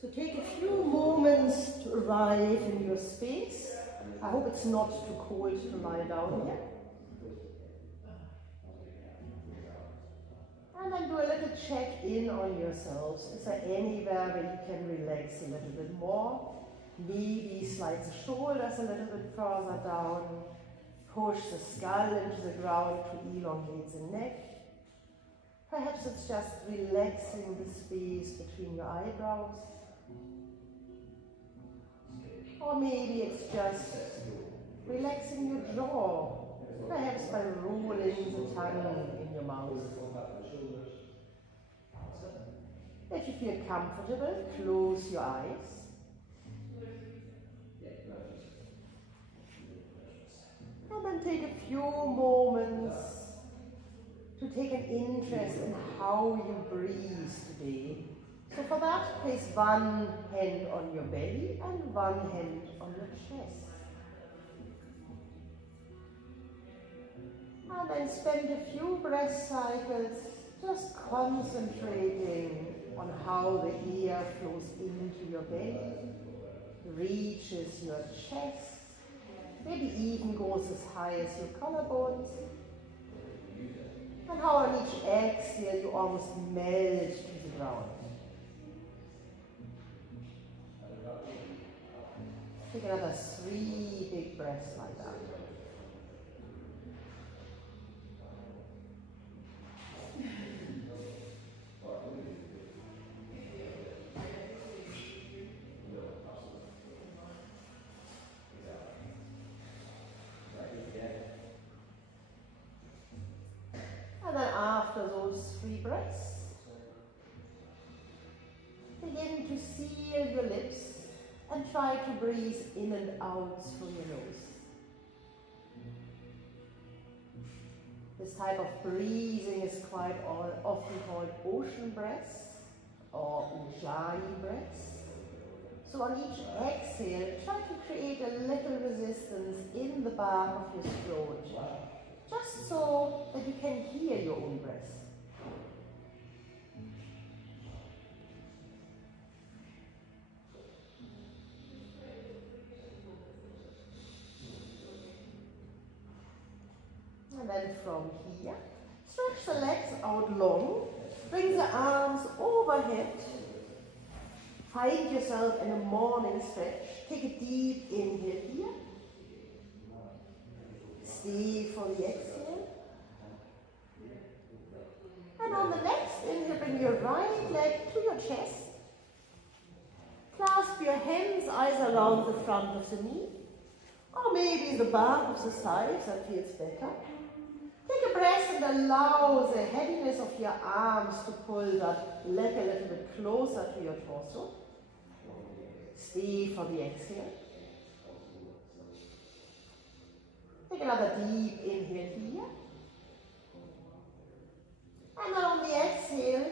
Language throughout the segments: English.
So take a few moments to arrive in your space. I hope it's not too cold to lie down here. And then do a little check-in on yourselves. Is there anywhere where you can relax a little bit more? Maybe slide the shoulders a little bit further down. Push the skull into the ground to elongate the neck. Perhaps it's just relaxing the space between your eyebrows. Or maybe it's just relaxing your jaw, perhaps by rolling the tongue in your mouth. If you feel comfortable, close your eyes. And then take a few moments to take an interest in how you breathe today. So for that, place one hand on your belly and one hand on your chest. And then spend a few breath cycles just concentrating on how the air flows into your belly, reaches your chest, maybe even goes as high as your collarbones, and how on each exhale you almost melt to the ground. Take another 3 big breaths like that. And then after those 3 breaths, begin to seal your lips and try to breathe in and out through your nose. This type of breathing is quite often called ocean breaths or ujjayi breaths. So on each exhale, try to create a little resistance in the back of your throat, just so that you can hear your own breath. And then from here, stretch the legs out long, bring the arms overhead, find yourself in a morning stretch. Take a deep inhale here, stay for the exhale, and on the next inhale, bring your right leg to your chest, clasp your hands either around the front of the knee, or maybe the back of the thighs, that feels better. Take a breath and allow the heaviness of your arms to pull that leg a little bit closer to your torso. Stay for the exhale. Take another deep inhale here. And then on the exhale,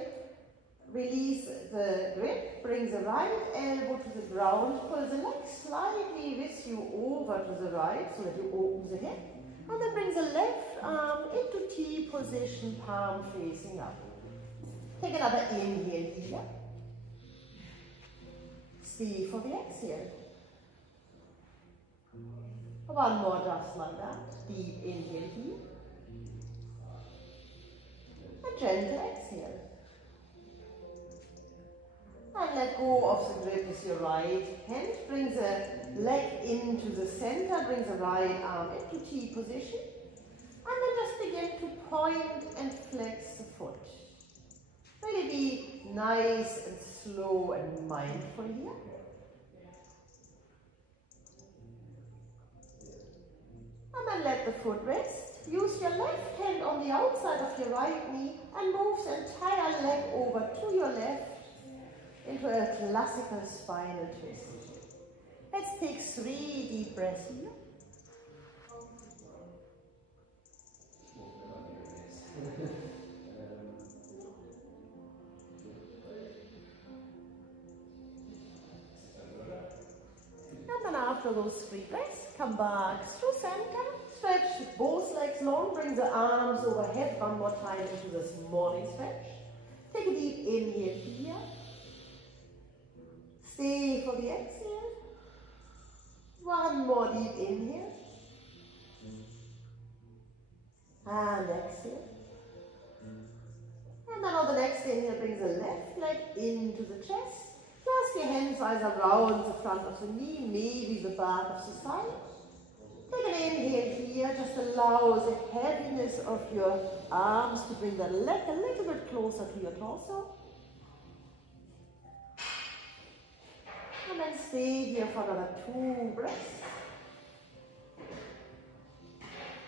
release the grip, bring the right elbow to the ground, pull the leg slightly with you over to the right so that you open the hip. And then bring the left arm into T position, palm facing up. Take another inhale here. Stay for the exhale. One more just like that. Deep inhale here. And gentle exhale. And let go of the grip with your right hand. Bring the leg into the center. Bring the right arm into T position. And then just begin to point and flex the foot. Really be nice and slow and mindful here. And then let the foot rest. Use your left hand on the outside of your right knee and move the entire leg over to your left into a classical spinal twist. Let's take 3 deep breaths here. And then after those 3 breaths, come back through center, stretch both legs long, bring the arms overhead one more time into this morning stretch. Take a deep inhale here. deep inhale. And exhale. And then on the next inhale, bring the left leg into the chest. Clasp your hands either around the front of the knee, maybe the back of the thigh. Take an inhale here, just allow the heaviness of your arms to bring the leg a little bit closer to your torso. And then stay here for another 2 breaths.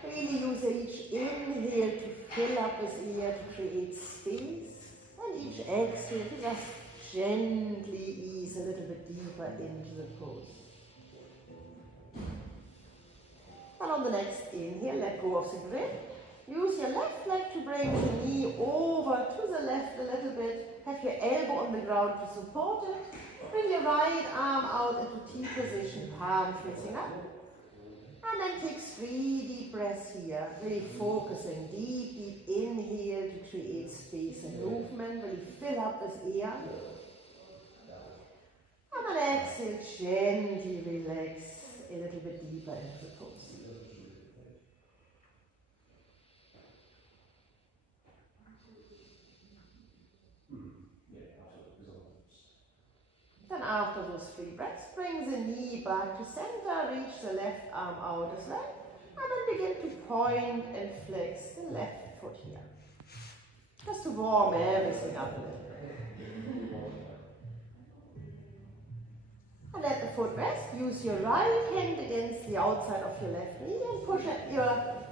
Really use each inhale to fill up with air to create space. And each exhale to just gently ease a little bit deeper into the pose. And on the next inhale, let go of the grip. Use your left leg to bring the knee over to the left a little bit. Have your elbow on the ground to support it. Bring your right arm out into T position, palm facing up. And then take 3 deep breaths here, really focusing. Deep inhale to create space and movement, really fill up with air. And then exhale, gently relax a little bit deeper into the pose. Then after those 3 breaths, bring the knee back to center, reach the left arm out as well, and then begin to point and flex the left foot here. Just to warm everything up a little bit. And let the foot rest. Use your right hand against the outside of your left knee and push your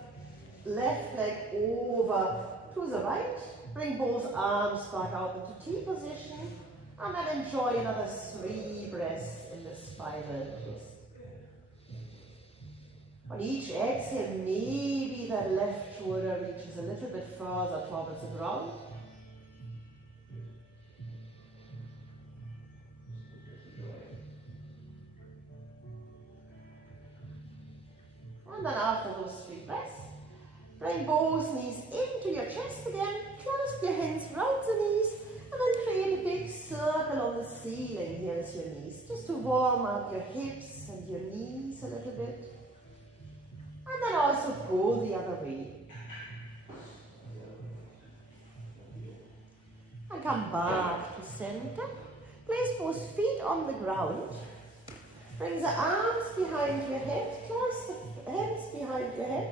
left leg over to the right. Bring both arms back out into T position. And then enjoy another 3 breaths in the spinal twist. On each exhale, maybe that left shoulder reaches a little bit further towards the ground. And then after those 3 breaths, bring both knees into your chest again, clasp your hands round the knees, and then create a big circle on the ceiling here with your knees, just to warm up your hips and your knees a little bit. And then also go the other way. And come back to center. Place both feet on the ground. Bring the arms behind your head, clasp the hands behind your head.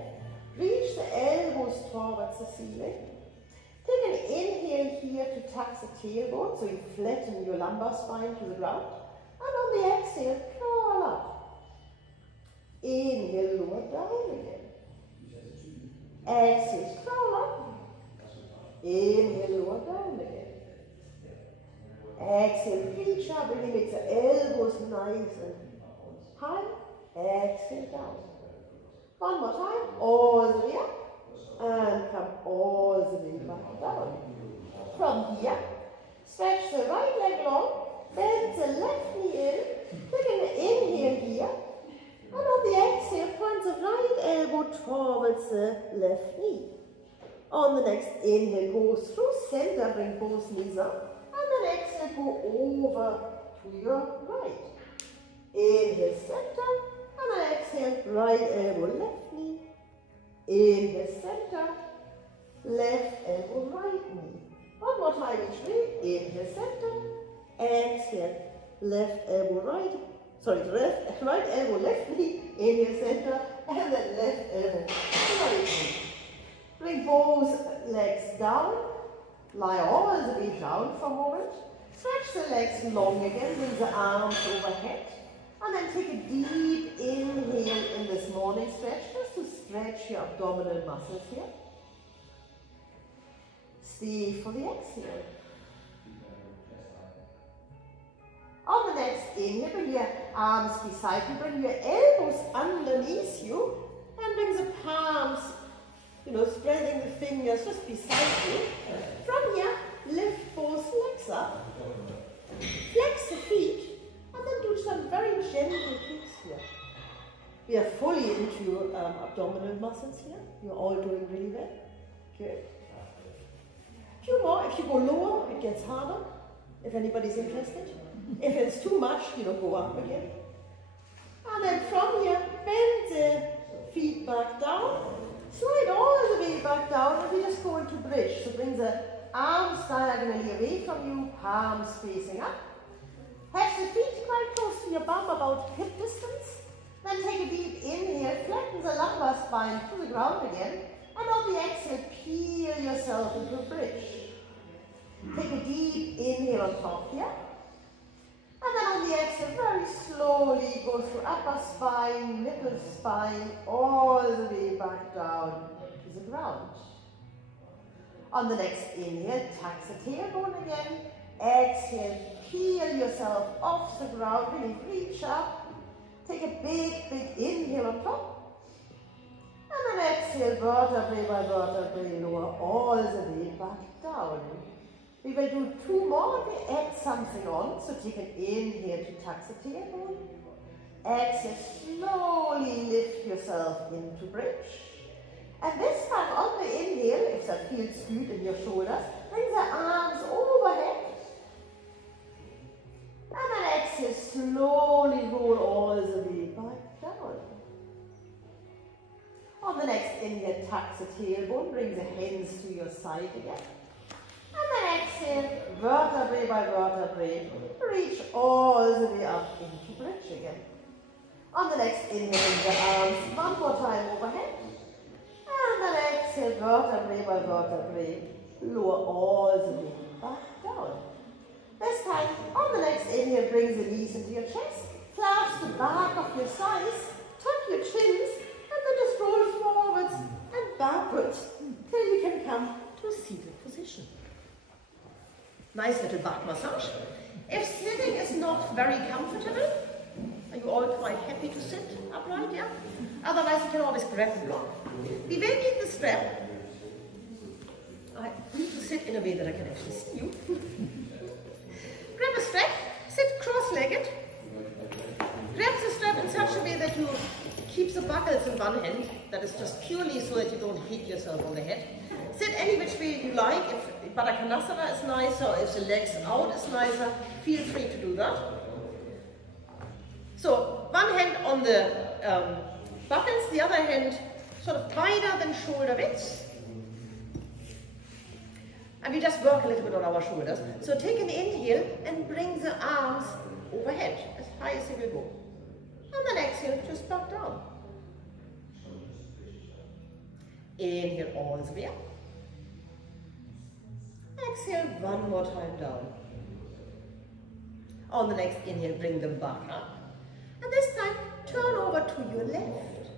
Reach the elbows towards the ceiling. Take an inhale here to tuck the tailbone, so you flatten your lumbar spine to the ground. And on the exhale, curl up. Inhale, lower down again. Exhale, curl up. Inhale, lower down again. Exhale, reach up, really make the elbows nice and high. Exhale, down. One more time, all the way up. And come all the way back down. From here, stretch the right leg long, bend the left knee in, take an inhale here, and on the exhale, point the right elbow towards the left knee. On the next inhale, go through center, bring both knees up, and then exhale, go over to your right. Inhale, center, and then exhale, right elbow, left knee. Inhale, center, left elbow, right knee. One more time each way. Inhale, center, exhale, left elbow, right elbow, left knee. Inhale, center, and then left elbow, right knee. Bring both legs down, lie all the way down for a moment. Stretch the legs long again, bring the arms overhead. And then take a deep inhale in this morning stretch, just to stretch your abdominal muscles here. Stay for the exhale. On the next inhale, bring your arms beside you, bring your elbows underneath you, and bring the palms, spreading the fingers just beside you. From here, lift both legs up, flex the feet, and then do some very gentle kicks here. We are fully into your abdominal muscles here. You're all doing really well. Good. A few more. If you go lower, it gets harder, if anybody's interested. If it's too much, go up again. And then from here, bend the feet back down. Slide all the way back down, and we just go into bridge. So bring the arms diagonally away from you, palms facing up. Have the feet quite close to your bum, about hip distance. Then take a deep inhale, flatten the lumbar spine to the ground again. And on the exhale, peel yourself into a bridge. Take a deep inhale on top here. And then on the exhale, very slowly go through upper spine, middle spine, all the way back down to the ground. On the next inhale, tuck the tailbone again. Exhale, peel yourself off the ground, really reach up. Take a big, big inhale on top. And then exhale, vertebrae by vertebrae, lower all the way back down. We will do 2 more, we add something on. So take an inhale to tuck the tailbone. Exhale, slowly lift yourself into bridge. And this time on the inhale, if that feels good in your shoulders, bring the arms overhead. And then exhale, slowly roll all the way back down. On the next inhale, tuck the tailbone, bring the hands to your side again. And then exhale, vertebrae by vertebrae, reach all the way up into bridge again. On the next inhale, bring the arms one more time overhead. And then exhale, vertebrae by vertebrae, lower all the way back down. This time, on the next inhale, bring the knees into your chest, clasp the back of your thighs, tuck your chins, and then just roll forwards and backwards till you can come to a seated position. Nice little back massage. If sitting is not very comfortable, are you all quite happy to sit upright, yeah? Otherwise you can always grab the block. We will need the strap. I need to sit in a way that I can actually see you. Grab a strap, sit cross-legged. Grab the strap in such a way that you keep the buckles in one hand. That is just purely so that you don't hit yourself on the head. Sit any which way you like. If Baddha is nicer, or if the legs out is nicer, feel free to do that. So, one hand on the buckles, the other hand sort of wider than shoulder width. And we just work a little bit on our shoulders. So take an inhale and bring the arms overhead, as high as they will go. And then exhale, just back down. Inhale all the way up. Exhale one more time down. On the next inhale, bring them back up. And this time, turn over to your left.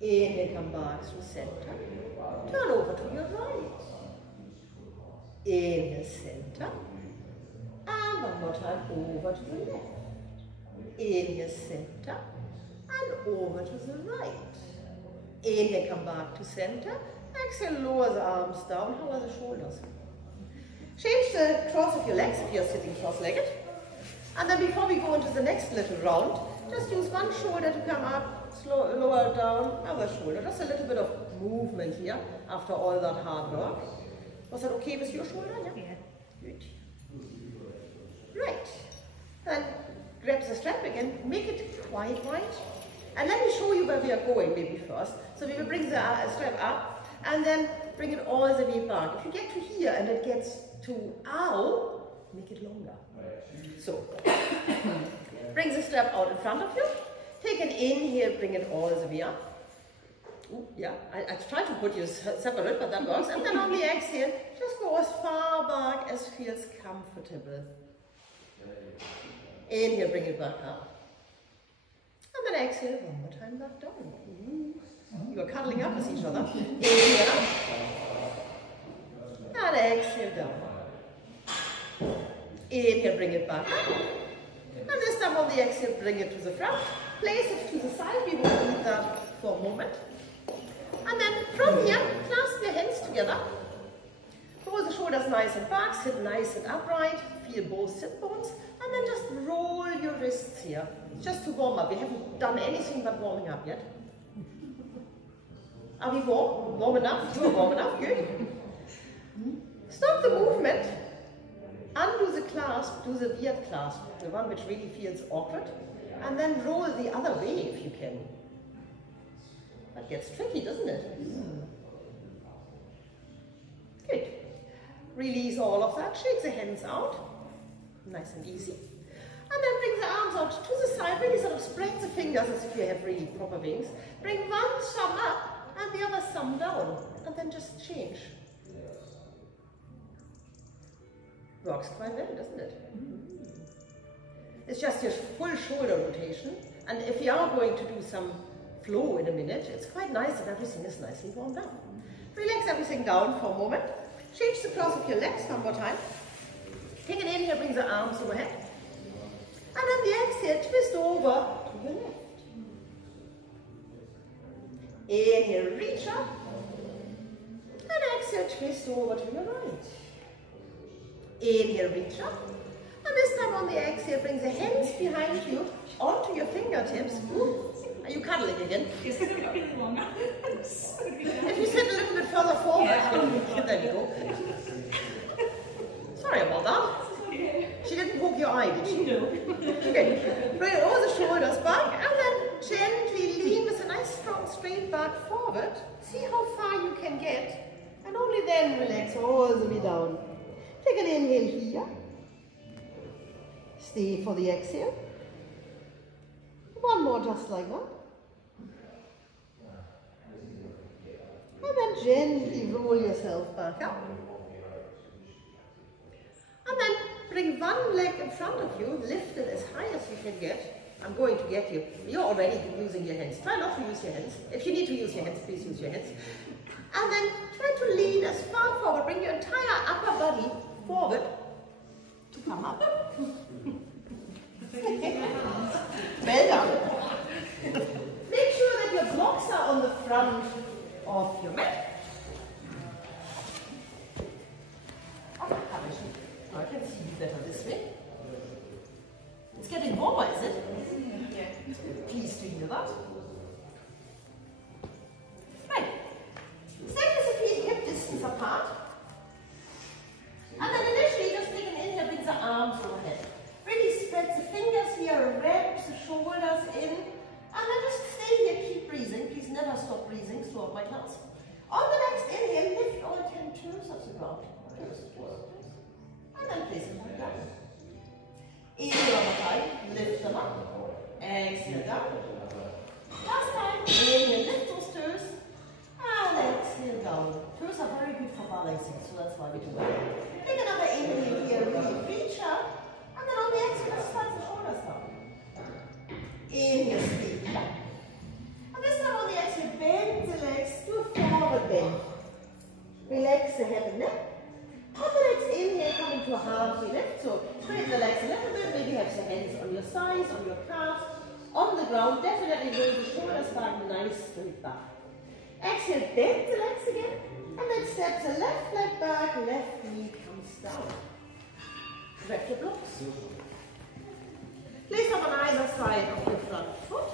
Inhale, come back through center. Turn over to your right. Inhale, center. And one more time, over to the left. Inhale, center. And over to the right. Inhale, come back to center. Exhale, lower the arms down. How are the shoulders? Change the cross of your legs if you're sitting cross-legged. And then before we go into the next little round, just use one shoulder to come up, lower down, other shoulder. Just a little bit of movement here after all that hard work. Was that okay with your shoulder? Yeah? Good. Right. Then grab the strap again, make it quite wide. And let me show you where we are going maybe first. So we will bring the strap up and then bring it all the way back. If you get to here and it gets to ow, make it longer. So, bring the strap out in front of you. Take an inhale, bring it all the way up. Ooh, yeah, I try to put you separate, but that works. And then on the exhale, just go as far back as feels comfortable. Inhale, bring it back up. And then exhale, one more time back down. Ooh. You are cuddling up with each other. Inhale up. And exhale down. Inhale, bring it back up. And this time on the exhale, bring it to the front. Place it to the side. We will leave that for a moment. And then from here, clasp your hands together. Pull the shoulders nice and back. Sit nice and upright. Feel both sit bones. And then just roll your wrists here. Just to warm up. We haven't done anything but warming up yet. Are we warm? Warm enough? You are warm enough. Good. Stop the movement. Undo the clasp, do the weird clasp, the one which really feels awkward, and then roll the other way if you can. That gets tricky, doesn't it? Good. Release all of that, shake the hands out, nice and easy. And then bring the arms out to the side, really sort of spread the fingers as if you have really proper wings. Bring one thumb up and the other thumb down, and then just change. Works quite well, doesn't it? It's just your full shoulder rotation, and if you are going to do some flow in a minute, it's quite nice if everything is nicely warmed up. Relax everything down for a moment. Change the cross of your legs one more time. Take an inhale, bring the arms overhead. And on the exhale, twist over to your left. Inhale, reach up. And exhale, twist over to your right. Inhale, reach up. And this time on the exhale, bring the hands behind you onto your fingertips. Ooh. Are you cuddling again? Yes, it's a bit longer. If you sit a little bit further forward, there you go. Sorry about that. Okay. She didn't poke your eye, did she? No. Okay. Bring all the shoulders back and then gently lean with a nice strong straight back forward. See how far you can get. And only then relax all the way down. Take an inhale here. Stay for the exhale. One more just like that. And then gently roll yourself back up. And then bring one leg in front of you, lift it as high as you can get. I'm going to get you. You're already using your hands. Try not to use your hands. If you need to use your hands, please use your hands. And then try to lean as far forward. Bring your entire upper body forward to come up. Well done. Make sure that your blocks are on the front of your mat. I can see you better this way. It's getting warmer, is it? Yeah. Pleased to hear that. Right. Stack the feet hip distance apart. And then initially just take an inhale, bring the arms overhead. Really spread the fingers here, wrap the shoulders in, and then just stay here, keep breathing. Please never stop breathing throughout my class. On the next inhale, lift all 10 toes off the ground. And then place them back down. Inhale on the side, lift them up. Exhale down. Last time, inhale, lift those toes. And exhale down. Toes are very good for balancing, so that's why we do that. Take another inhale here, really reach up. And then on the exhale, just slide the shoulders down. Inhale, stay here. And this time on the exhale, bend the legs, do a forward bend. Relax the head and neck. On the next inhale, come into a halfway lift. So straighten the legs a little bit. Maybe have the hands on your sides, on your calves, on the ground. Definitely roll the shoulders back, nice straight back. Exhale, bend the legs again. And then step the left leg back, left knee comes down. Grab your blocks. Place them on either side of your front foot.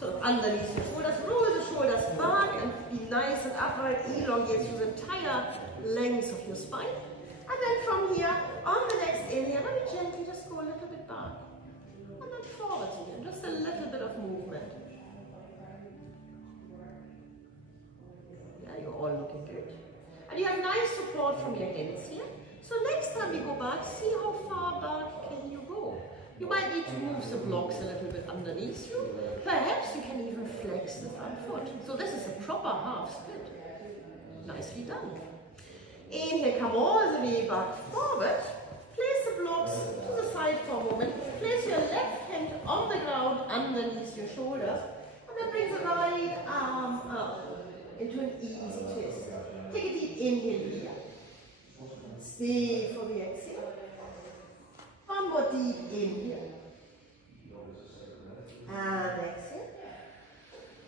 So underneath the shoulders, roll the shoulders back and be nice and upright, elongate through the entire length of your spine. And then from here, on the next inhale, very gently just go a little bit back. And then forward again, just a little bit of movement. Yeah, you're all looking good. And you have nice support from your hands here. So next time you go back, see how far back can you go. You might need to move the blocks a little bit underneath you. Perhaps you can even flex the front foot. So this is a proper half split. Nicely done. Inhale, come all the way back forward. Place the blocks to the side for a moment. Place your left hand on the ground underneath your shoulders. And then bring the right arm up into an easy twist. Take a deep inhale here. Stay for the exhale. One more deep inhale. And exhale.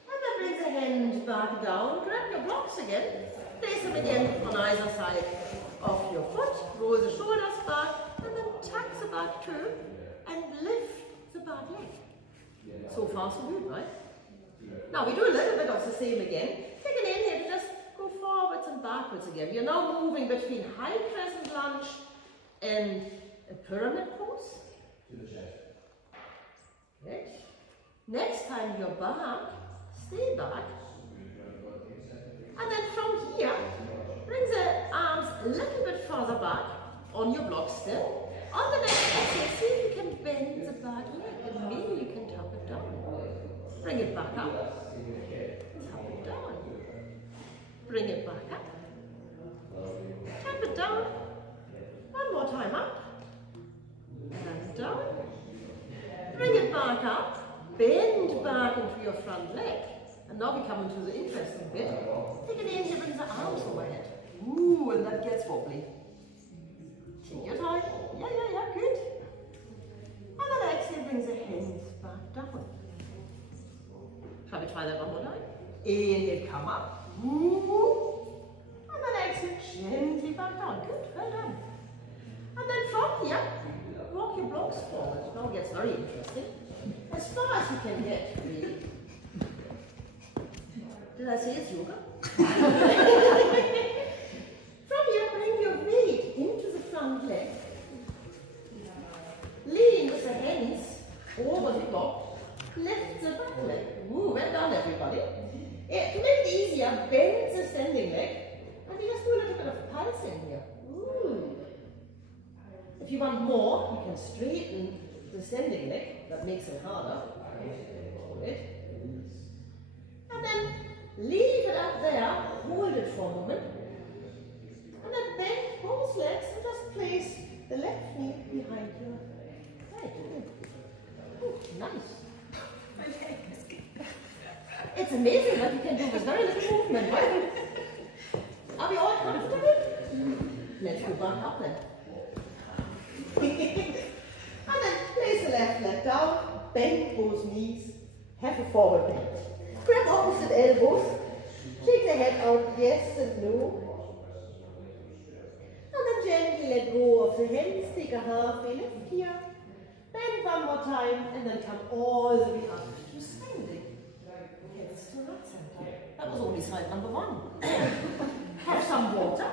And then bring the hand back down. Grab your blocks again. Place them again on either side of your foot. Roll the shoulders back. And then tuck the back toe. And lift the back leg. So far so good, right? Now we do a little bit of the same again. Take an inhale, just go forwards and backwards again. You're now moving between high crescent lunge and A pyramid pose. Good. Next time you're back, stay back. And then from here, bring the arms a little bit further back on your block still. On the next exhale, see if you can bend the back leg and maybe you can tap it down. Bring it back up. Tap it down. Bring it back up. Tap it down. One more time up. And down. Bring it back up. Bend back into your front leg. And now we come into the interesting bit. Take an inhale, bring the arms overhead. Ooh, and that gets wobbly. Take your time. Yeah, good. And then exhale, bring the hands back down. Shall we try that one more time? Inhale, come up. Ooh. And then exhale, gently back down. Good, well done. And then from here, walk your blocks forward. Now it gets very interesting. As far as you can get, really. Did I say it's yoga? From here, bring your weight into the front leg. Lean with the hands over the block. Lift the back leg. Ooh, well done, everybody. To make it easier, bend the standing leg. And you just do a little bit of pulsing here. Ooh. If you want more, you can straighten the standing leg. That makes it harder. Good. And then leave it up there, hold it for a moment, and then bend both legs and just place the left knee behind your right. Ooh, nice. It's amazing what you can do with very little movement, right? Are we all comfortable? Let's go back up then. And then place the left leg down, bend both knees, have a forward bend. Grab opposite elbows, shake the head out, yes and no. And then gently let go of the hands, take a halfway lift here. Bend one more time, and then come all the way up to standing. Hands to right center. That was only side number 1. Have some water.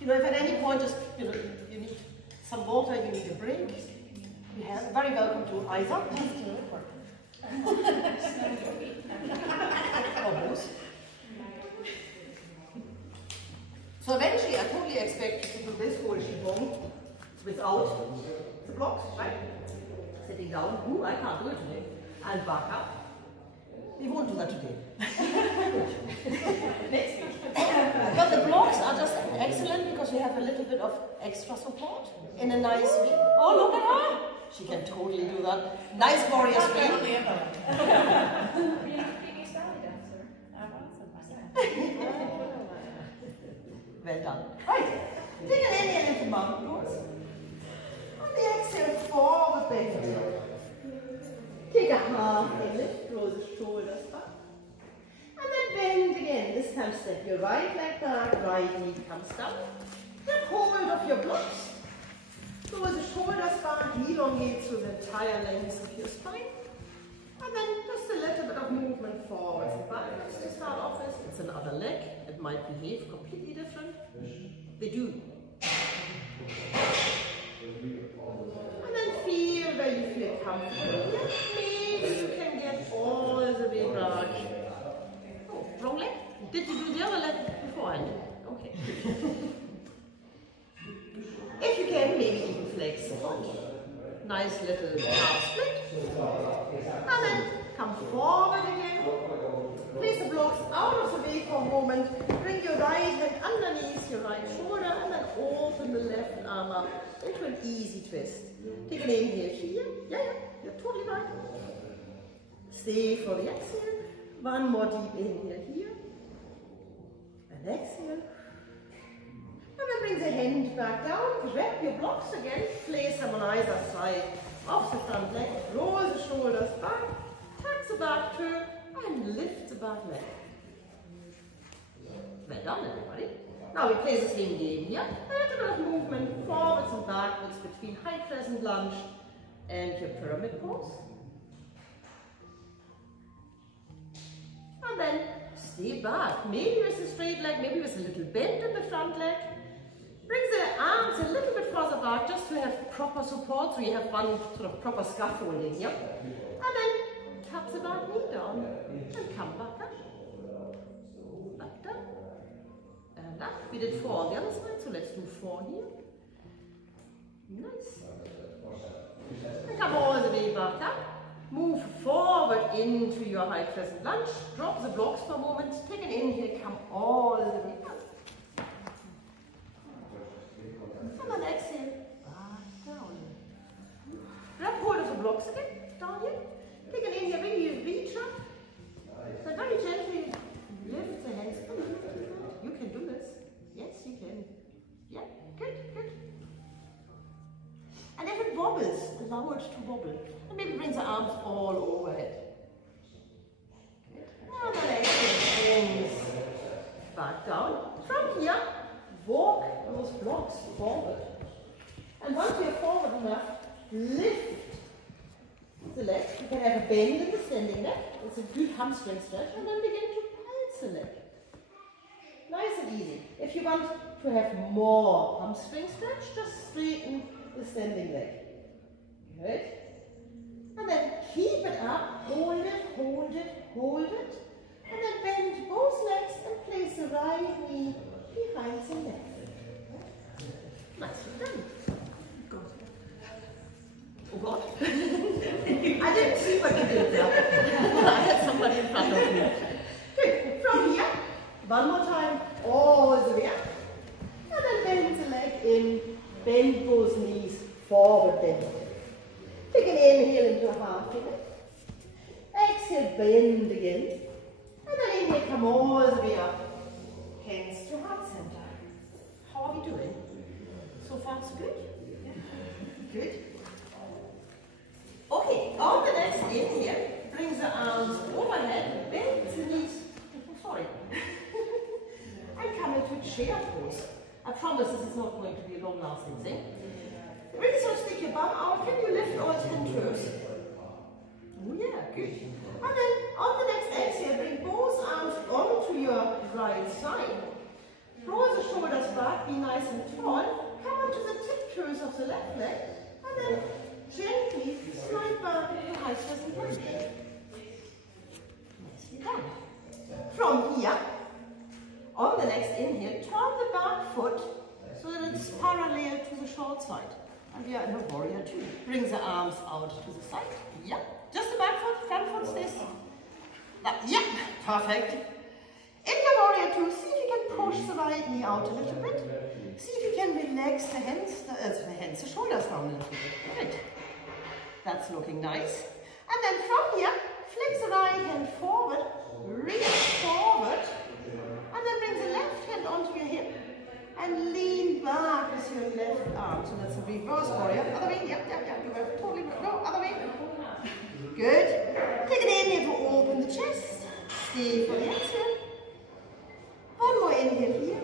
You know, if at any point just, you need some water, you need a break, you're very welcome to either. Or both. So eventually I totally expect you to do this whole qigong without the blocks, right? Sitting down, ooh, I can't do it today. And back up. We won't do that today. Next week. But the blocks are just excellent because you have a little bit of extra support in a nice way. Oh, look at her! She can totally do that. Nice warrior strength. Well done. Right. Take an inhale into mountain pose. On the exhale, forward bend. Take a half lift, draw the shoulders back. And then bend again. This time step your right leg back, right knee comes down. Then hold of your blocks. Draw the shoulders back, elongate through the entire length of your spine. And then just a little bit of movement forwards and backwards to start off with. It's another leg. It might behave completely different. They do. And then feel where you feel comfortable here. Maybe you can get all the way back. Oh, wrong leg? Did you do the other leg beforehand? Okay. If you can, maybe even flex the foot. Nice little calf split. And then come forward again. Place the blocks out of the way for a moment. Bring your right hand underneath your right shoulder and then open the left arm up into an easy twist. Take an inhale here. Yeah, you're totally right. Stay for the exhale. One more deep inhale here. And exhale. And then bring the hand back down. Grab your blocks again. Place them on either side of the front leg. Roll the shoulders back. Tuck the back toe. And lift the back leg. Well done, everybody. Now we play the same game here. A little bit of movement forwards and backwards between high crescent lunge and your pyramid pose. And then stay back. Maybe with a straight leg, maybe with a little bend in the front leg. Bring the back just to have proper support, so you have one sort of proper scaffolding here. And then tap the back knee down and come back up. Back down. And up. We did 4 on the other side, so let's do 4 here. Nice. And come all the way back up. Move forward into your high crescent lunge. Drop the blocks for a moment. Take an inhale, come all the way up. And then exhale, back down. Grab hold of the blocks again, down here. Take an inhale, maybe you reach up. Then very gently lift the hands. You can do this. Yes, you can. Yeah, good, good. And if it wobbles, allow it to wobble. And maybe bring the arms all overhead. Good. And then exhale, hands back down. From here, walk those blocks forward. And once you're forward enough, lift the leg. You can have a bend in the standing leg. It's a good hamstring stretch. And then begin to pulse the leg. Nice and easy. If you want to have more hamstring stretch, just straighten the standing leg. Good. And then keep it up. Hold it, hold it, hold it. And then bend both legs and place the right knee behind the left. Nicely done. Oh God. I didn't see what you did there. I had somebody in front of me. Good. From here, one more time, all the way up. And then bend the leg in, bend both knees, forward bend. Take an inhale into a half finger. Exhale, bend again. And then inhale, come all the way up. Hands to heart center. How are we doing? So far, so good? Good. Okay, on the next inhale, bring the arms overhead, bend the knees. Sorry. And come into chair pose. I promise this is not going to be a long-lasting thing. Really sort of stick your bum out. Can you lift all 10 toes? Oh yeah, good. And then on the next exhale, bring both arms onto your right side. Roll the shoulders back, be nice and tall. Come onto the tiptoes of the left leg. And then gently slide back into high crescent lunge. Nicely done. From here, on the next inhale, turn the back foot so that it's parallel to the short side. And we are in a warrior 2. Bring the arms out to the side. Yeah. Just the back foot, front foot stays. Yeah, perfect. In your warrior 2, see if you can push the right knee out a little bit. See if you can relax the hands, the shoulders down a little bit. Good. That's looking nice. And then from here, flex the right hand forward, reach forward, and then bring the left hand onto your hip. And lean back with your left arm. So that's a reverse warrior. Other way, yeah. You have totally, no, other way. Good. Take an inhale to open the chest. Stay for the exhale. One more inhale here.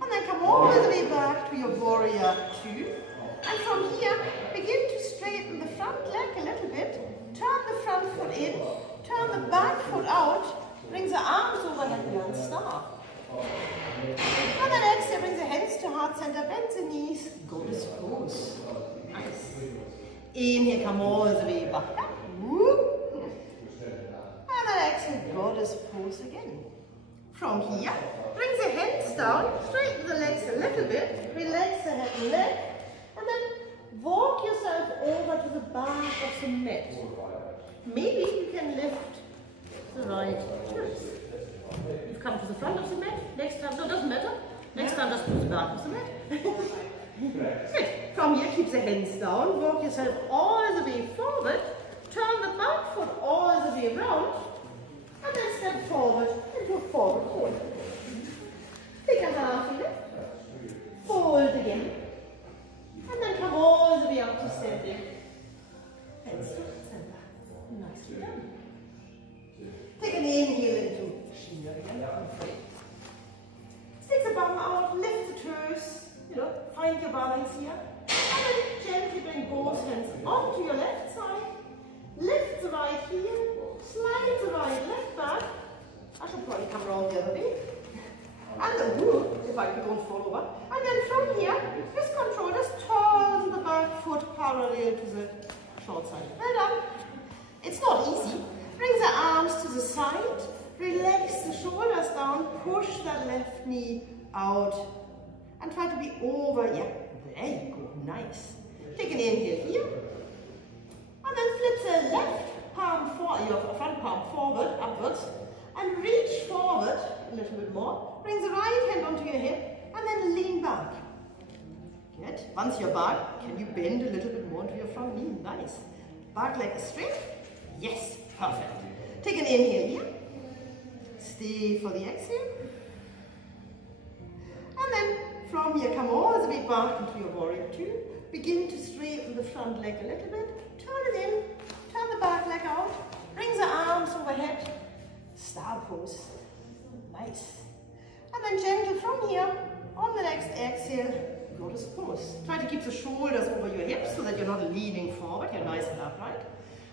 And then come all the way back to your warrior 2. And from here, begin to straighten the front leg a little bit. Turn the front foot in. Turn the back foot out. Bring the arms overhead and start. And then exhale, bring the hands to heart center, bend the knees, goddess pose. Nice. Inhale, come all the way back up. Woo. And then exhale, goddess pose again. From here, bring the hands down, straighten the legs a little bit, relax the head and leg, and then walk yourself over to the back of the mat. Maybe you can lift the right toes. You've come to the front of the mat. Next time, no, doesn't matter. Next time, just put the back of the mat. Good. From here, keep the hands down. Walk yourself all the way forward. Turn the back foot all the way around. And then step forward into a forward fold. Take a half finger. Fold again. And then come all the way up to standing. Hands to the center. Nicely done. Take an inhale into stick the bum out, lift the toes, find your balance here. And then gently bring both hands onto your left side. Lift the right heel, slide the right leg back. I should probably come around the other way. And then, if I don't fall over. And then from here, you exhale to the short side. Well done. It's not easy. Bring the arms to the side, relax the shoulders down, push that left knee out, and try to be over, yeah, there you go, nice. Take an inhale here, and then flip the left palm forward, your front palm forward, upwards, and reach forward a little bit more. Bring the right hand onto your hip, and then lean back. Good. Once you're back, can you bend a little bit more to your front knee? Nice. Back leg is straight. Yes, perfect. Take an inhale here. Stay for the exhale. And then from here, come all the way back into your warrior two. Begin to straighten the front leg a little bit. Turn it in. Turn the back leg out. Bring the arms overhead. Star pose. Nice. And then gentle from here. On the next exhale, lotus pose. Try to keep the shoulders over your hips so that you're not leaning forward. You're nice and upright.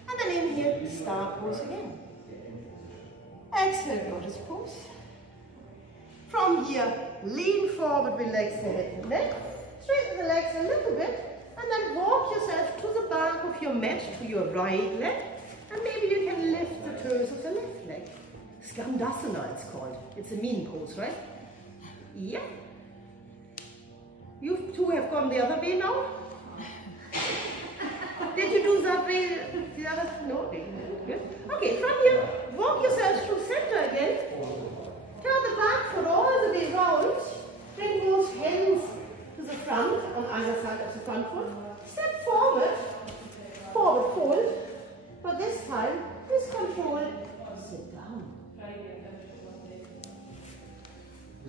And then inhale, star pose again. Exhale, lotus pose. From here, lean forward, relax the head and neck. Straighten the legs a little bit. And then walk yourself to the back of your mat, to your right leg. And maybe you can lift the toes of the left leg. Skandasana it's called. It's a mean pose, right? Yeah. You two have gone the other way now? Did you do that way? The other? No? Good. Okay, from here, walk yourselves to center again. Turn the back foot all the way round. Bring both hands to the front on either side of the front foot. Step forward. Forward fold. But this time, with control, sit down.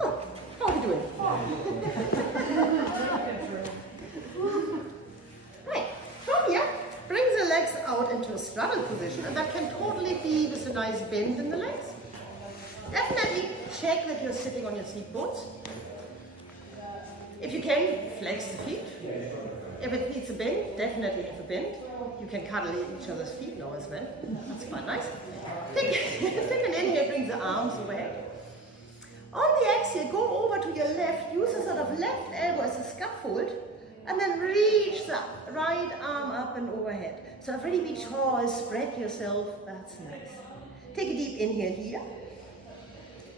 Oh, how are you doing? Right, from here, bring the legs out into a straddle position, and that can totally be with a nice bend in the legs. Definitely check that you're sitting on your seat bones. If you can, flex the feet. If it needs a bend, definitely have a bend. You can cuddle each other's feet now as well. That's quite nice. Take an inhale, bring the arms overhead. On the exhale, go over to your left, use a sort of left elbow as a scaffold, and then reach the right arm up and overhead. So really be tall, spread yourself, that's nice. Take a deep inhale here.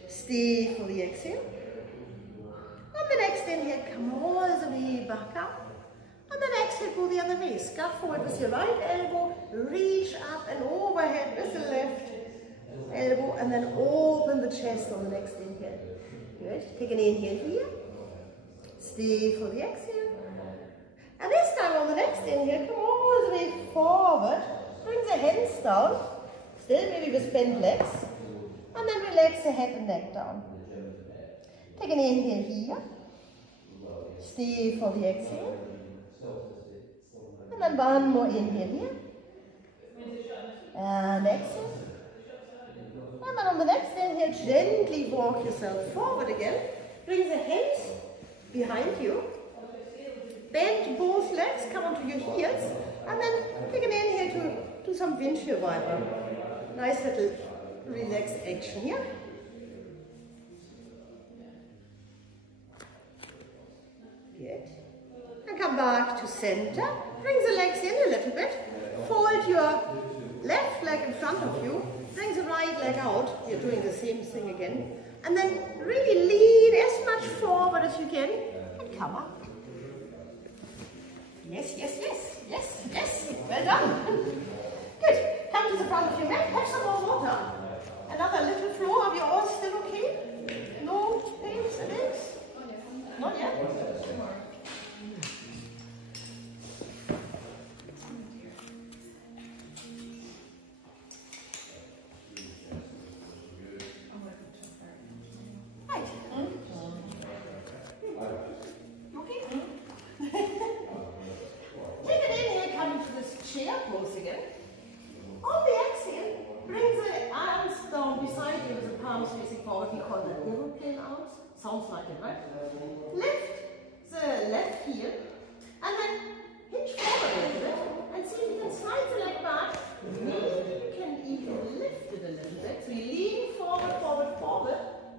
Stay for the exhale. On the next inhale, come all the way back up. And then exhale, go the other way. Scaffold with your right elbow, reach up and overhead with the left elbow, and then open the chest on the next inhale. Good. Take an inhale here. Stay for the exhale. And this time on the next inhale, come all the way forward. Bring the hands down. Still maybe with bent legs. And then relax the head and neck down. Take an inhale here. Stay for the exhale. And then one more inhale here. And exhale. And then on the next inhale, gently walk yourself forward again. Bring the hands behind you. Bend both legs, come onto your heels. And then take an inhale to do some windshield wiper. Nice little relaxed action here. Good. And come back to center. Bring the legs in a little bit. Fold your left leg in front of you. Bring the right leg out. You're doing the same thing again. And then really lean as much forward as you can. And come up. Yes, yes, yes. Yes, yes. Well done. Good. Come to the front of your mat. Have some more water. Another little flow. Are you all still okay? No pains and aches? Not yet? Sounds like it, right? Lift the left heel and then hinge forward a little bit and see if you can slide the leg back. Maybe you can even lift it a little bit. So you lean forward, forward, forward,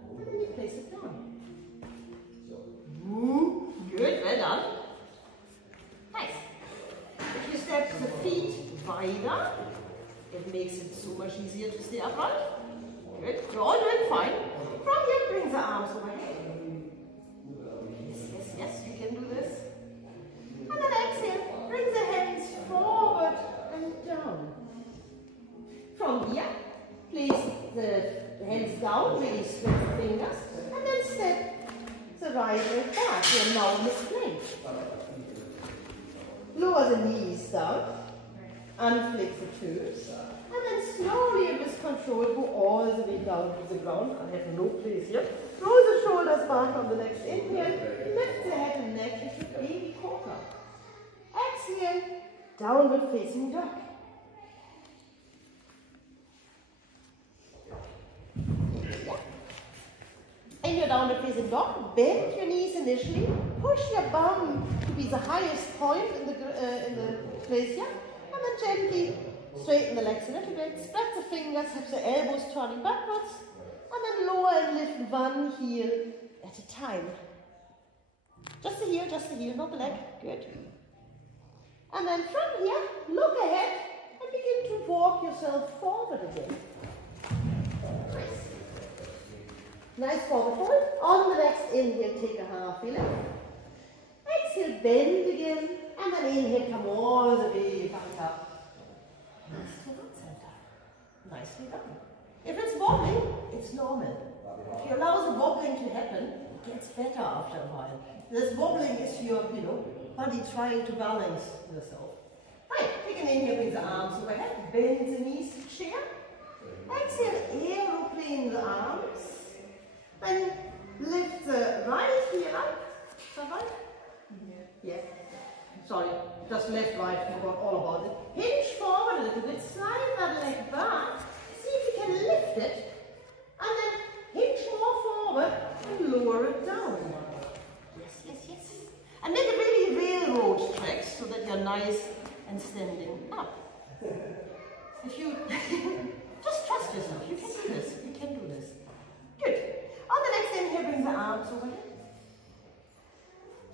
and then you place it down. Good, well done. Nice. If you step wider. It makes it so much easier to stay upright. Good. You're all doing fine. From here, bring the arms overhead. Yes, yes, yes, you can do this. And then exhale, bring the hands forward and down. From here, place the hands down, really spread the fingers, and then step the right leg back. You're now in this plank. Lower the knees down, unflick the toes, and then slowly and with control go all the way down to the ground. I have no place here. Roll the shoulders back on the next inhale, lift the head and neck into baby cobra. Exhale, downward facing dog. In your downward facing dog, bend your knees initially, push your bum to be the highest point in the place here, and then gently straighten the legs a little bit, spread the fingers, have the elbows turning backwards, and then lower and lift one heel at a time. Just the heel, not the leg. Good. And then from here, look ahead and begin to walk yourself forward again. Nice forward fold. On the next inhale, take a half lift. Exhale, bend again. And then inhale, come all the way back up. Nice to heart center. Nicely done. If it's wobbling, it's normal. If you allow the wobbling to happen, it gets better after a while. This wobbling is your, body trying to balance yourself. Right, take an inhale, bring the arms overhead, bend the knees to chair. Exhale, aeroplane the arms. Then lift the right heel up. Is that right? Yeah. Sorry, just left, right, forgot all about it. Hinge forward a little bit, slide that leg back. See if you can lift it. And then hinge more forward and lower it down. Yes, yes, yes. And make it really railroad tracks so that you're nice and standing up. If you just trust yourself, you can do this. You can do this. Good. On the next inhale, bring the arms overhead.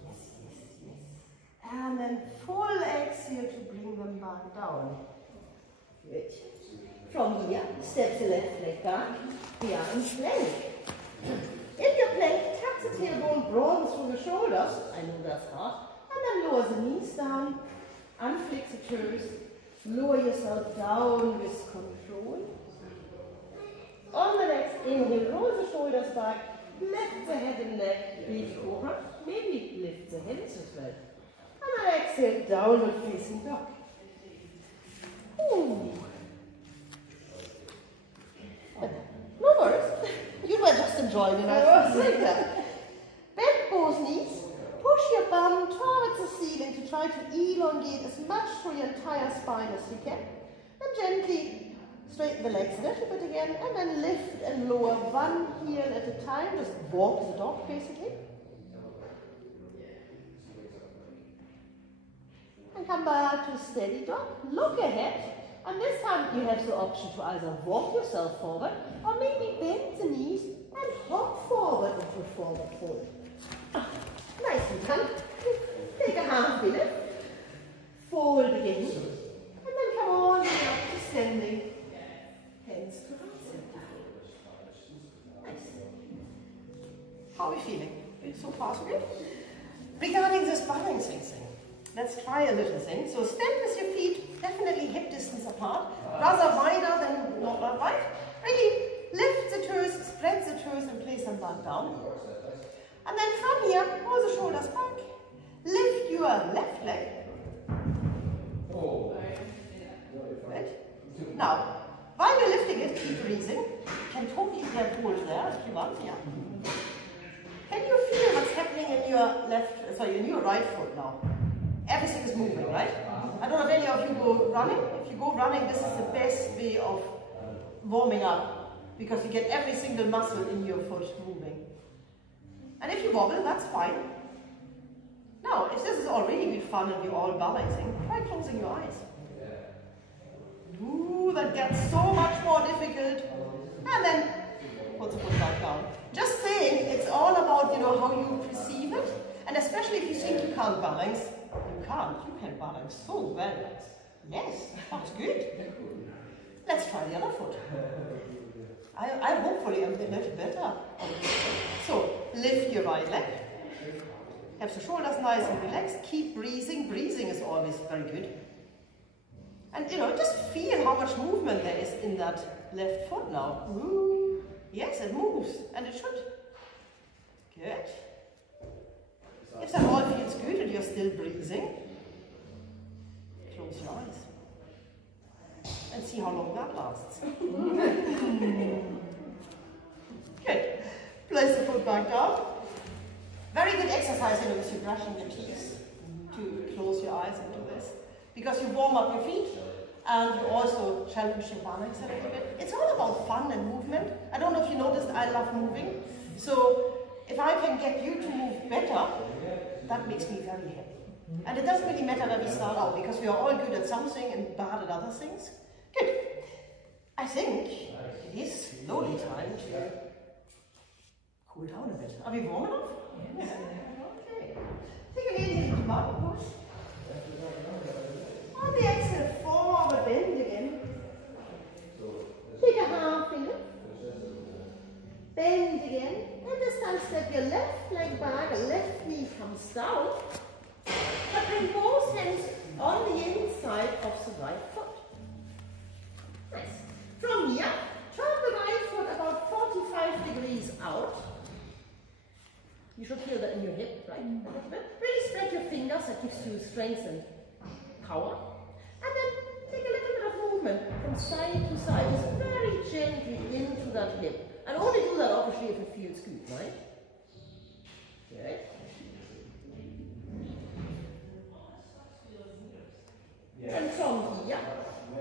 Yes, yes, yes. And then full exhale to bring them back down. Good. From here, step the left leg back, the arms plank. In your plank, tuck the tailbone, broaden through the shoulders. I know that's hard. And then lower the knees down, unflick the toes, lower yourself down with control. On the next inhale, roll the shoulders back, lift the head and neck, baby cobra, maybe lift the hands as well. And then exhale, downward facing dog. Ooh. No worries, you were just enjoying it. Bend both knees, push your bum towards the ceiling to try to elongate as much through your entire spine as you can. And gently straighten the legs a little bit again, and then lift and lower one heel at a time. Just walk the dog, basically. And come back to a steady dog. Look ahead. And this time you have the option to either walk yourself forward, or maybe bend the knees and hop forward into a forward fold. Nicely done. Take a half lift. Fold again. And then come on up to standing. Hands to heart center. Nice. How are we feeling? So far, so good? Regarding this balancing thing, let's try a little thing. So stand with your feet definitely hip distance apart, rather wider than not right. Really lift the toes, spread the toes and place them back down. And then from here, roll the shoulders back. Lift your left leg. Good. Now, while you're lifting it, keep breathing. You can totally get hold there if you want. Yeah. Can you feel what's happening in your in your right foot now? Everything is moving, right? I don't know if any of you go running. If you go running, this is the best way of warming up because you get every single muscle in your foot moving. And if you wobble, that's fine. Now, if this has already been fun and you're all balancing, try closing your eyes. Ooh, that gets so much more difficult. And then put the foot back down. Just saying, it's all about, how you perceive it. And especially if you think you can't balance, you can balance so well. Yes, that was good. Let's try the other foot. I hopefully am a little better. So, lift your right leg. Have the shoulders nice and relaxed. Keep breathing. Breathing is always very good. And you know, just feel how much movement there is in that left foot now. Ooh. Yes, it moves, and it should. Good. If that all feels good and you're still breathing, close your eyes. And see how long that lasts. Good. Place the foot back down. Very good exercise, you know, if you're brushing your teeth, to close your eyes and do this. Because you warm up your feet and you also challenge your balance a little bit. It's all about fun and movement. I don't know if you noticed, I love moving. So if I can get you to move better, that makes me very happy. And it doesn't really matter where we start out, because we are all good at something and bad at other things. Good. I think it is slowly time to cool down a bit. Are we warm enough? Yes. Okay. Take an inhale to mountain push. On the exhale, forward bend again. Take a half finger. Bend again. And this time step your left leg back, left knee comes down. But bring both hands on the inside of the right foot. Nice. From here, turn the right foot about 45 degrees out. You should feel that in your hip, right? Really spread your fingers, that gives you strength and power. And then take a little bit of movement from side to side, just very gently into that hip. And only do that obviously if it feels good, right? Okay. And from here,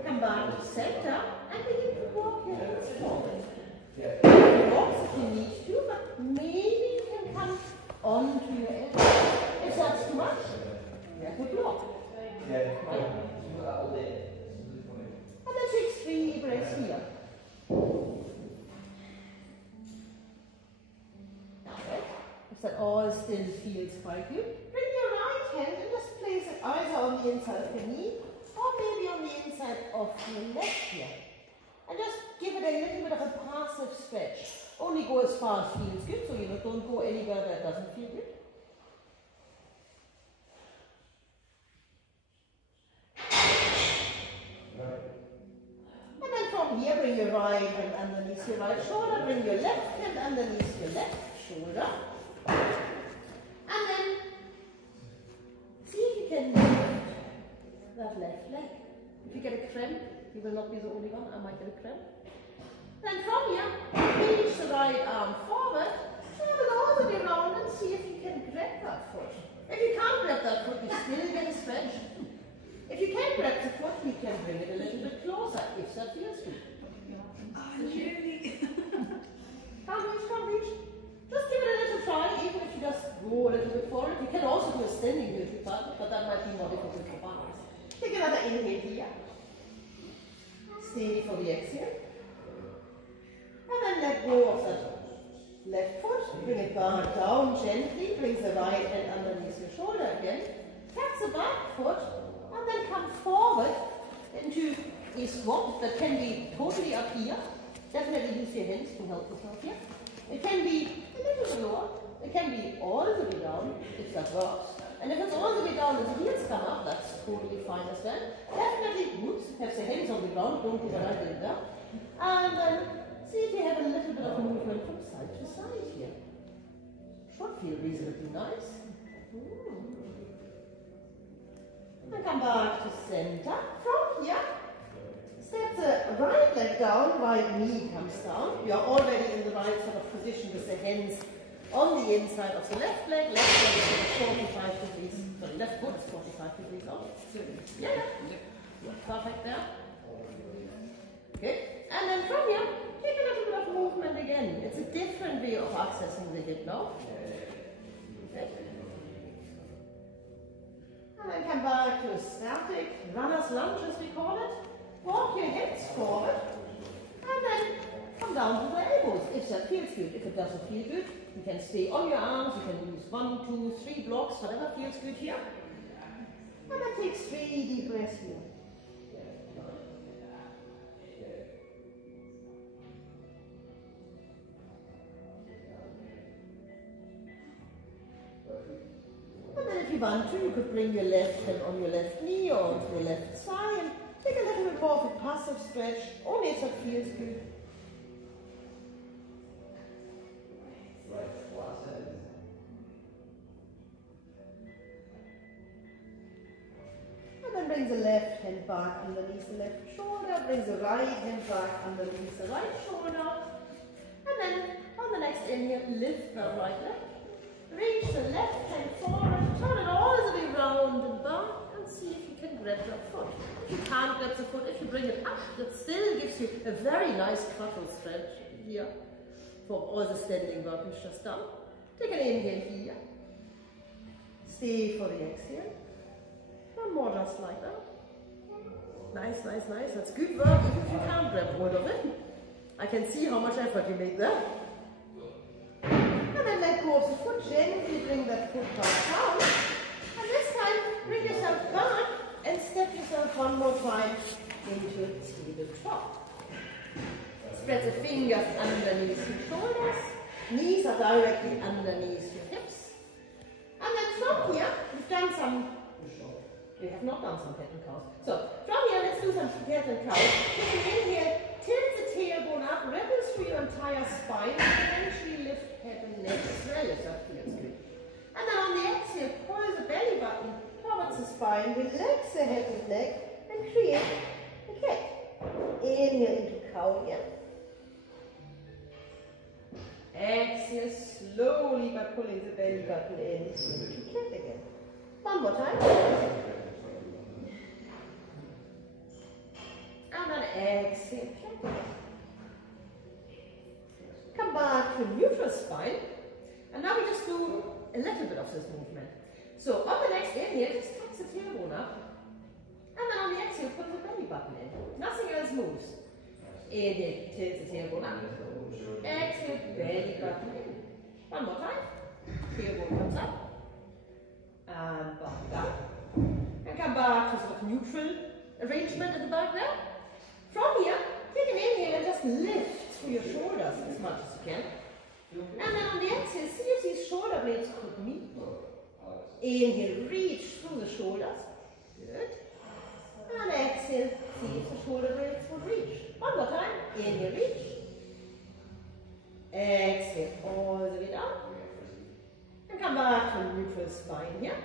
come back to center and begin to walk your hands forward. Walk if you need to, but maybe you can come onto your elbow. If that's too much, you have to block. Right? And then take 3 breaths here. Okay. If that all still feels quite good, bring your right hand and just place it either on the inside of your knee or maybe on the inside of your leg here. And just give it a little bit of a passive stretch. Only go as far as feels good, so you don't go anywhere that doesn't feel good. And then from here, bring your right hand underneath your right shoulder, bring your left hand underneath your left shoulder. And then see if you can lift that left leg. If you get a cramp, you will not be the only one, I might get a cramp. Then from here, reach the right arm forward, turn it all the way around and see if you can grab that foot. If you can't grab that foot, you still get a stretch. If you can grab the foot, you can bring it a little bit closer, if that feels good. Oh, nearly. Can't reach. Just give it a little try, even if you just go a little bit forward. You can also do a standing here if you can't, but that might be more difficult for balance. Take another inhale here. Stay for the exhale. And then let go of that left foot. Bring it back down gently. Bring the right hand underneath your shoulder again. Catch the back foot. And then come forward into a squat that can be totally up here. Definitely use your hands to help yourself here. It can be a little bit lower. It can be all the way down, if that works. And if it's all the way down and the heels come up, that's totally fine as well. Definitely, have the hands on the ground, don't do what I did there. And then see if you have a little bit of movement from side to side here. Should feel reasonably nice. And come back to center. From here, step the right leg down, right knee comes down. You are already in the right sort of position with the hands on the inside of the left leg. Left leg is 45 degrees. Sorry, left foot is 45 degrees out. Yeah. Perfect there. Okay. And then from here, take a little bit of movement again. It's a different way of accessing the hip now. Okay. And then come back to a static runner's lunge, as we call it. Walk your hips forward. And then come down to the elbows, if that feels good. If it doesn't feel good, you can stay on your arms. You can use 1, 2, 3 blocks, whatever feels good here. And then take 3 deep breaths here. you want to, you could bring your left hand on your left knee or onto your left thigh and take a little bit more of a passive stretch, only if it feels good. And then bring the left hand back underneath the left shoulder, bring the right hand back underneath the right shoulder. And then on the next inhale, lift the right leg. Reach the left hand forward, turn it all the way round and back, and see if you can grab your foot. If you can't grab the foot, if you bring it up, that still gives you a very nice quattro stretch here for all the standing work we've just done. Take an inhale here. Stay for the exhale. One more just like that. Nice, nice, nice. That's good work, even if you can't grab hold of it. I can see how much effort you make there. And then let go of the foot, gently bring that foot back down. And this time, bring yourself back and step yourself one more time into a tabletop. Spread the fingers underneath your shoulders. Knees are directly underneath your hips. And then from here, we have not done some cat and cows. So, from here, let's do some cat and cows. Take an inhale, tilt the tailbone up, ripple through your entire spine, and eventually lift head and neck as well, if that feels good. And then on the exhale, pull the belly button towards the spine, relax the head and neck, and create a cat. Inhale into cow again. Exhale slowly by pulling the belly button in into cat again. One more time. And then exhale, cat again. Come back to neutral spine. And now we just do a little bit of this movement. So on the next inhale, just tuck the tailbone up. And then on the exhale, put the belly button in. Nothing else moves. Inhale, tilt the tailbone up. Exhale, belly button in. One more time. Tailbone comes up. And back down. And come back to sort of neutral arrangement at the back there. From here, take an inhale and just lift through your shoulders as much as you can. And then on the exhale, see if these shoulder blades could meet. Inhale, reach through the shoulders. Good. And exhale, see if the shoulder blades would reach. One more time. Inhale, reach. Exhale, all the way down. And come back to neutral spine here.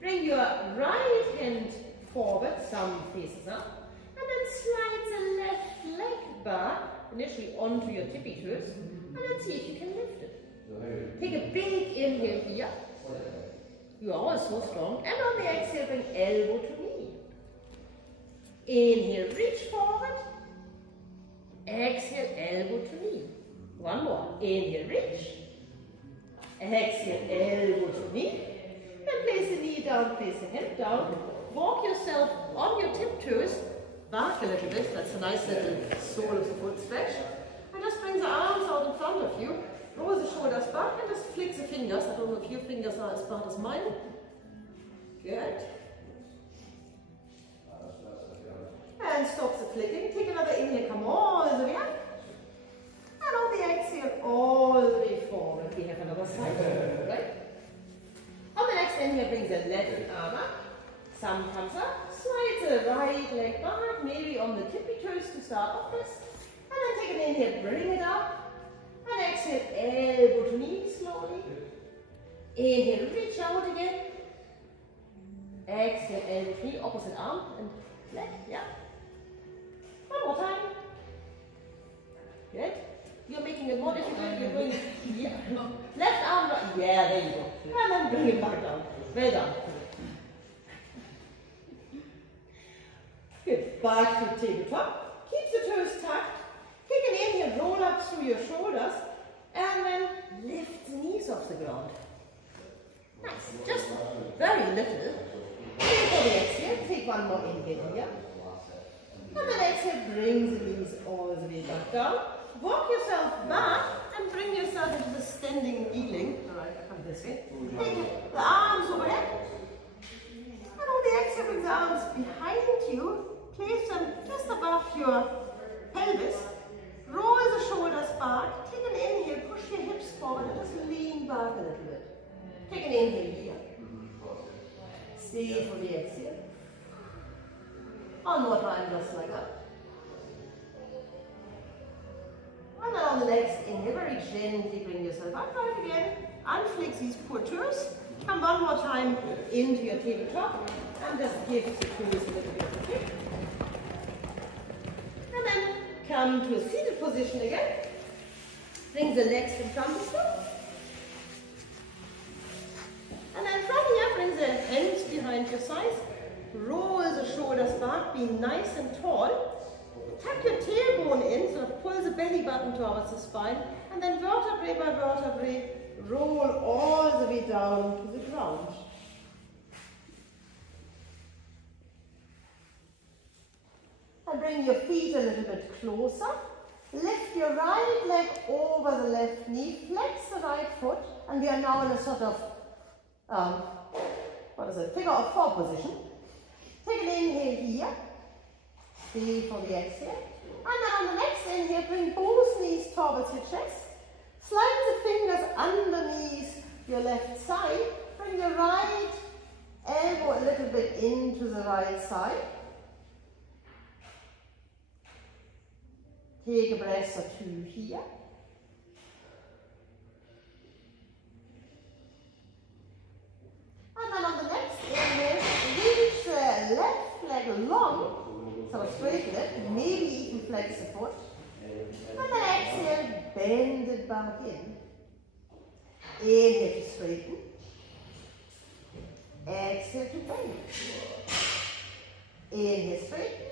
Bring your right hand forward, thumb faces up. And then slide the left leg back, initially onto your tippy toes. And then see if you can lift it. Take a big inhale here. You are always so strong. And on the exhale, bring elbow to knee. Inhale, reach forward. Exhale, elbow to knee. One more. Inhale, reach. Exhale, elbow to knee. And place the knee down, place the head down. Walk yourself on your tiptoes. Back a little bit. That's a nice little sole of the foot stretch. And just bring the arms out in front of you. Roll the shoulders back and just flick the fingers. I don't know if your fingers are as bad as mine. Good. And stop the flicking. Take another inhale. Come all the way up. And on the exhale, all the way forward. We have another side. Right? On the next inhale, bring the left arm up. Thumb comes up. Slide the right leg back, maybe on the tippy toes to start off with. And then take an inhale, bring it up. And exhale, elbow to knee slowly. Inhale, reach out again. Exhale, elbow to knee, opposite arm and leg, yeah. One more time. Good. You're making it more difficult. You're going, yeah. Left arm, right. Yeah, there you go. And then bring it back down. Well done. Good. Back to tabletop. Keep the toes tucked. Take an inhale, roll up through your shoulders, and then lift the knees off the ground. Nice. Just very little. For the exhale, take one more inhale here. And then exhale, bring the knees all the way back down. Walk yourself back and bring yourself into the standing kneeling. Alright, I come this way. Take the arms overhead. And on the exhale, bring the arms behind you. Place them just above your pelvis. Roll the shoulders back. Take an inhale, push your hips forward and just lean back a little bit. Take an inhale here. Stay for the exhale. One more time, just like that. And then on the next inhale, very gently bring yourself upright again. Unflex these poor toes. Come one more time into your tabletop and just give the toes a little bit of a kick. And then come to a seated position again. Bring the legs in front of you. And then from here, bring the hands behind your sides. Roll the shoulders back, be nice and tall. Tuck your tailbone in, sort of pull the belly button towards the spine. And then vertebrae by vertebrae, roll all the way down to the ground. And bring your feet a little bit closer. Lift your right leg over the left knee, flex the right foot, and we are now in a sort of, figure of four position. Take an inhale here, stay for the exhale, and then on the next inhale, bring both knees towards your chest, slide the fingers underneath your left side, bring your right elbow a little bit into the right side. Take a breath or two here. And then on the next inhale, reach the left leg long, sort of straighten it, maybe even flex the foot. And then exhale, bend it back in. Inhale to straighten. Exhale to bend. Inhale, straighten.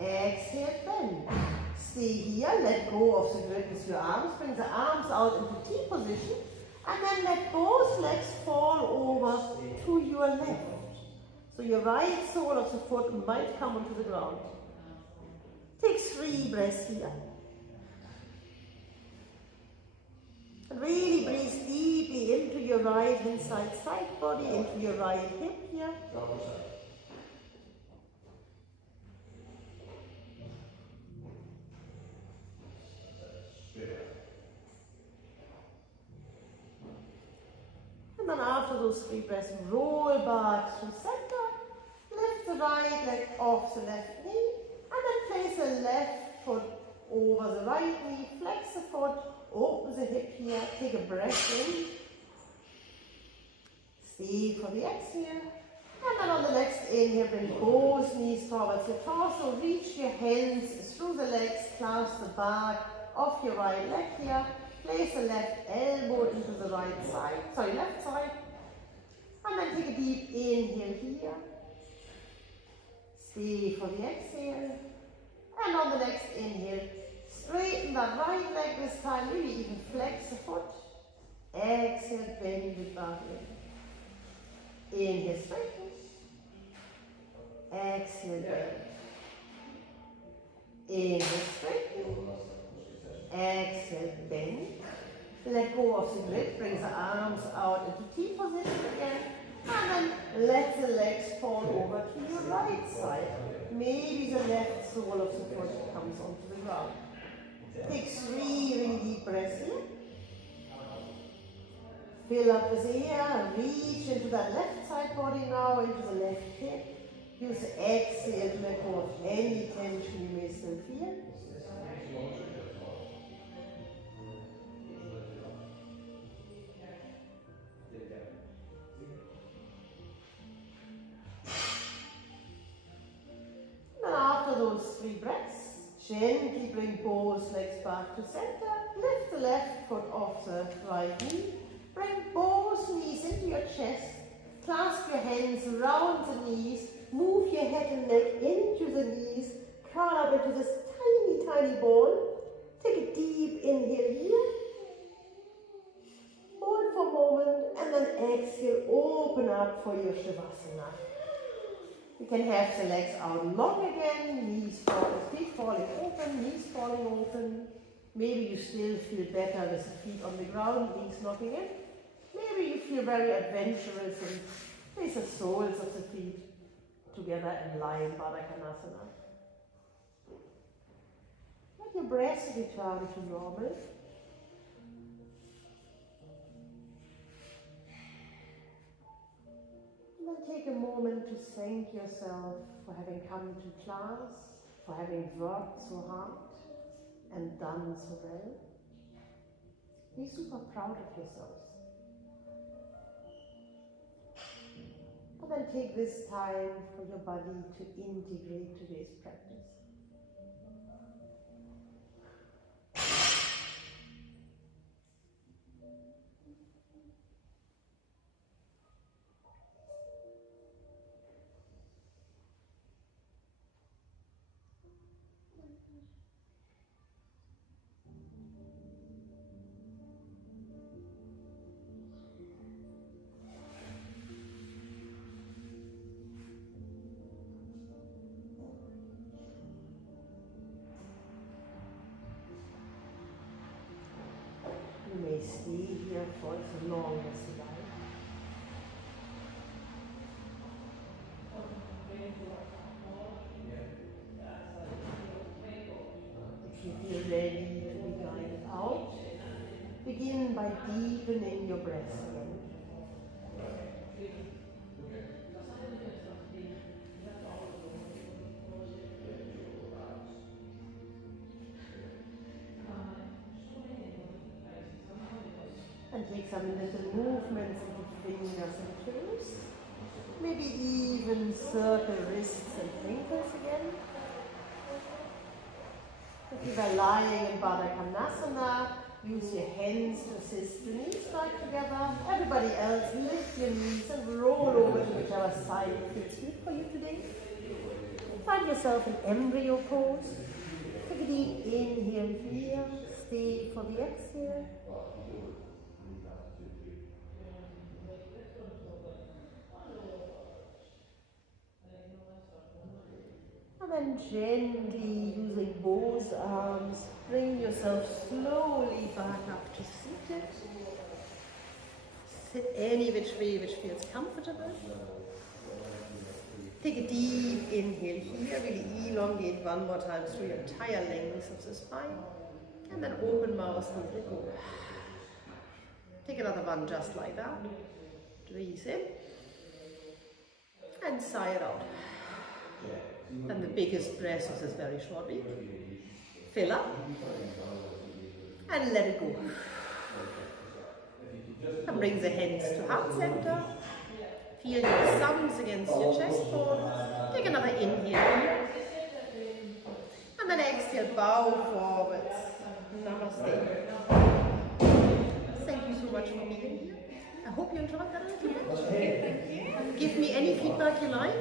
Exhale, bend. Stay here, let go of the grip with your arms, bring the arms out into T position, and then let both legs fall over to your left. So your right sole of the foot might come onto the ground. Take 3 breaths here. And really breathe deeply into your right hand side body, into your right hip here. And then after those 3 breaths, roll back to center, lift the right leg off the left knee, and then place the left foot over the right knee, flex the foot, open the hip here, take a breath in, stay for the exhale, and then on the next inhale, bring both knees towards your torso, reach your hands through the legs, clasp the back of your right leg here, place the left elbow into the left side, and then take a deep inhale here, stay for the exhale, and on the next inhale, straighten that right leg this time, really even flex the foot, exhale, bend it back in, inhale, straighten, exhale, bend, inhale, straighten, exhale, bend. Let go of the grip, bring the arms out into T position again, and then let the legs fall over to your right side. Maybe the left sole of the foot comes onto the ground. Take 3 really deep breaths here. Fill up with air, reach into that left side body now, into the left hip. Use the exhale to let go of any tension you may still feel. Those 3 breaths, gently bring both legs back to center, lift the left foot off the right knee, bring both knees into your chest, clasp your hands around the knees, move your head and neck into the knees, curl up into this tiny, tiny ball. Take a deep inhale here, hold for a moment, and then exhale, open up for your Shavasana. You can have the legs out long again, feet falling open, knees falling open. Maybe you still feel better with the feet on the ground, knees knocking in. Maybe you feel very adventurous and place the soles of the feet together in Lion Baddha-Konasana. Let your breath return to normal. take a moment to thank yourself for having come to class, for having worked so hard and done so well. Be super proud of yourselves. And then take this time for your body to integrate today's practice. You may stay here for as long as you like. If you feel ready to be guided out, begin by deepening your breath again. And take some little movements with fingers and toes. Maybe even circle wrists and fingers again. If you are lying in Baddha Konasana, use your hands to assist your knees right together. Everybody else, lift your knees and roll over to whichever side feels good for you today. Find yourself in embryo pose. Take a deep inhale here. Stay for the exhale. And then gently, using both arms, bring yourself slowly back up to seated. Sit any which way which feels comfortable. Take a deep inhale here, really elongate one more time through your entire length of the spine. And then open mouth, let go. Take another one just like that. Breathe in. And sigh it out. And the biggest breath of this very short week. Fill up. And let it go. And bring the hands to heart center. Feel your thumbs against your chest bone. Take another inhale. And then exhale, bow forwards. Namaste. Thank you so much for being here. I hope you enjoyed that a little bit. Give me any feedback you like.